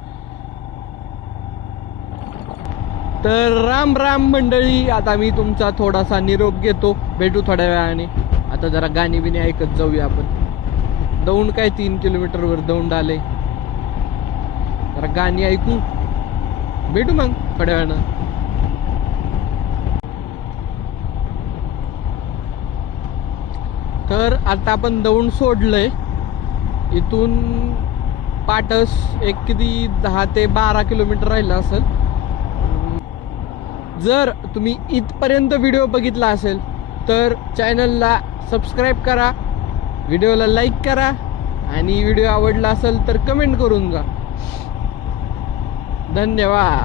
तर राम राम मंडळी, आता मी तुमचा थोडासा निरोप घेतो. भेटू थोड्या वेळाने. आता जरा गाणी बिणी ऐकत जाऊया आपण. दौंड काय 3 किलोमीटरवर दौंड आले. जरा गाणी ऐकू, भेटू मग थोड्या वेळानं. तर आता आपण दौंड सोडलंय. इथून पाटस एक किती 10 ते 12 किलोमीटर राहिलं असेल. जर तुम्ही इथपर्यंत व्हिडिओ बघितला असेल तर चॅनलला सबस्क्राईब करा, व्हिडिओला लाईक करा आणि व्हिडिओ आवडला असेल तर कमेंट करून जा. धन्यवाद.